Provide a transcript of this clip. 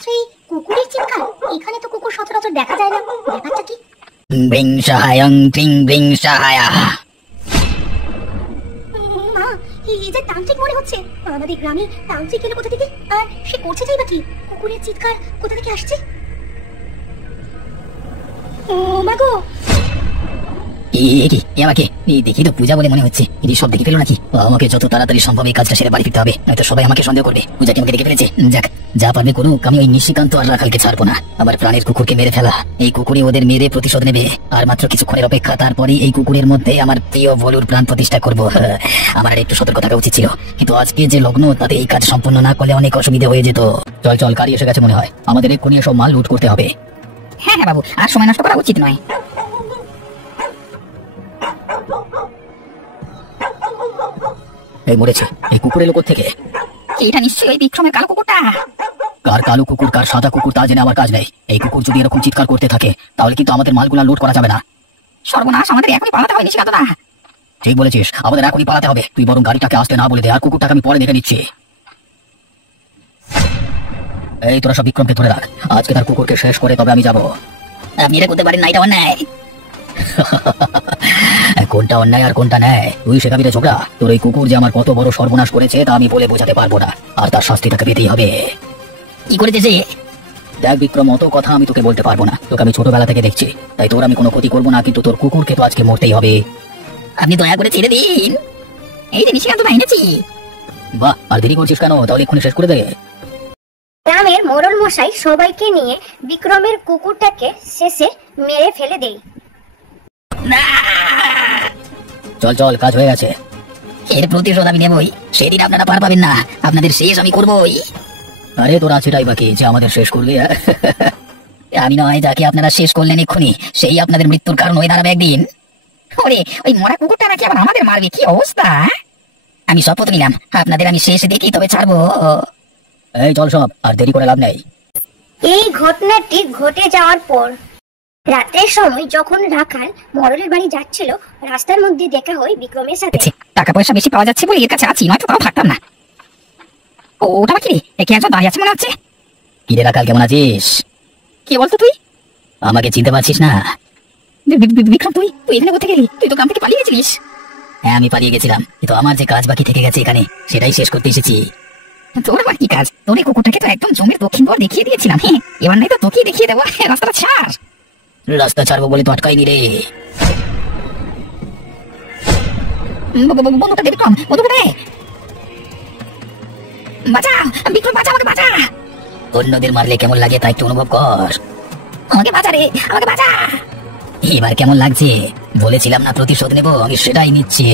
রাত্রে কুকুরের চিৎকার? এখানে তো কুকুর সচরাচর দেখা যায় না, ব্যাপারটা কি? ব্রিং সাহায়ং ক্লিং ব্রিং সাহায়া। মা, এই যে তান্ত্রিক মনে হচ্ছে। আমাদের গ্রামে তান্ত্রিক এলো কোথা থেকে? আর সে করছে চাই বা কি? কুকুরের চিৎকার কোথা থেকে আসছে? ও মা গো, আমাকে দেখি তো পূজা বলে মনে হচ্ছে। এটি সব দেখে ফেলো নাকি? আমাকে যত তাড়াতাড়ি সম্ভব এই কাজটা সেরে বাড়ি ফিরতে হবে, নয়তো সবাই আমাকে সন্দেহ করবে পূজা কি আমাকে দেখে ফেলেছে। যাক, যা পারবে করুক, আমি ওই নিশিকান্ত আর রাখালকে ছাড়বো না। আমার প্রাণের কুকুরকে মেরে ফেলা, এই কুকুরে ওদের মেরে প্রতিশোধ নেবে। আর মাত্র কিছুক্ষণের অপেক্ষা, তারপরে এই কুকুরের মধ্যে আমার প্রিয় ভলুর প্রাণ প্রতিষ্ঠা করবো। আমার একটু সতর্ক থাকা উচিত ছিল, কিন্তু আজকে যে লগ্ন, তাতে এই কাজ সম্পূর্ণ না করলে অনেক অসুবিধা হয়ে যেত। চল চল, গাড়ি এসে গেছে মনে হয়, আমাদের এক্ষুনি সব মাল লুট করতে হবে। হ্যাঁ হ্যাঁ বাবু, আর সময় নষ্ট করা উচিত নয়। এই মরেছে, এই কুকুর এলো থেকে? এটা নিশ্চয়ই ওই বিক্রমের কালো কুকুরটা। কার কালো কুকুর কার সাদা কুকুর তা জেনে আমার কাজ নেই। এই কুকুর যদি এরকম চিৎকার করতে থাকে, তাহলে কিন্তু আমাদের মালগুলা লোড করা যাবে না। সর্বনাশ, আমাদের এখনই পালাতে হয় নিশিকান্ত দা। ঠিক বলেছিস, আমাদের এখনই পালাতে হবে। তুই বরং গাড়িটাকে আসতে না বলে দে, আর কুকুরটাকে আমি পরে দেখে নিচ্ছি। এই তোরা সব বিক্রমকে ধরে রাখ, আজকে তার কুকুরকে শেষ করে তবে আমি যাবো। আপনি এটা করতে পারেন না, এটা অন্যায়। কোনটা অন্যায় আর কোনটা ন্যায় তুই শেখাবি রে ছোকরা। তোর এই কুকুর যে আমার কত বড় সর্বনাশ করেছে তা আমি বলে বোঝাতে পারবো না, আর তার শাস্তি তাকে পেতেই হবে। কি করেছে সে? দেখ বিক্রম, অত কথা আমি তোকে বলতে পারবো না, তোকে আমি ছোটবেলা থেকে দেখছি, তাই তোর আমি কোনো ক্ষতি করবো না, কিন্তু তোর কুকুরকে তো আজকে মরতেই হবে। আপনি দয়া করে ছেড়ে দিন, এই যে নিশিকান্ত দা এনেছি। বাহ, আর দেরি করছিস কেন? তাহলে এক্ষুনি শেষ করে দে। গ্রামের মোড়ল মশাই সবাইকে নিয়ে বিক্রমের কুকুরটাকে শেষে মেরে ফেলে দেয়। চল চল, কাজ হয়ে গেছে। এর প্রতিশোধ আমি নেবই, সেদিন আপনারা পার পাবেন না, আপনাদের শেষ আমি করবই। আরে তোর আছেটাই বাকি যে আমাদের শেষ করবে? আমি নয়, যাকে আপনারা শেষ করলেন এক্ষুনি, সেই আপনাদের মৃত্যুর কারণ হয়ে দাঁড়াবে একদিন। ওরে, ওই মরা কুকুরটা নাকি আবার আমাদের মারবে, কি অবস্থা! আমি শপথ নিলাম, আপনাদের আমি শেষ দেখি তবে ছাড়বো। এই চল সব, আর দেরি করে লাভ নেই। এই ঘটনাটি ঘটে যাওয়ার পর রাতের সময় যখন রাখাল মরলের বাড়ি যাচ্ছিল, রাস্তার মধ্যে দেখা হয় বিক্রমের সাথে। টাকা পয়সা বেশি পাওয়া যাচ্ছে বলে এর কাছে আছি, নয়তো তাও থাকতাম না। ওটা কি রে? একে একজন দাঁড়িয়ে আছে মনে হচ্ছে। কি রে রাখাল, কেমন আছিস? কে বলতো তুই? আমাকে চিনতে পারছিস না? বিক্রম, তুই এখানে কোথায় গেলি? তুই তো গ্রাম থেকে পালিয়ে গেছিলিস। হ্যাঁ, আমি পালিয়ে গেছিলাম, কিন্তু আমার যে কাজ বাকি থেকে গেছে এখানে, সেটাই শেষ করতে এসেছি। তোর আবার কি কাজ? তোর এই কুকুরটাকে তো একদম জমির দক্ষিণ পর দেখিয়ে দিয়েছিলাম। হ্যাঁ, এবার নাই তো তোকেই দেখিয়ে দেবো। রাস্তাটা ছাড়। রাস্তা ছাড়বো বলে তো আটকাইনি রে। বন্ধুটা দে বিক্রম, বন্ধুটা দে। বাঁচা বিক্রম, বাঁচা, আমাকে বাঁচা। অন্যদের মারলে কেমন লাগে তা একটু অনুভব কর। আমাকে বাঁচা রে, আমাকে বাঁচা। এবার কেমন লাগছে? বলেছিলাম না প্রতিশোধ নেবো, আমি সেটাই নিচ্ছি।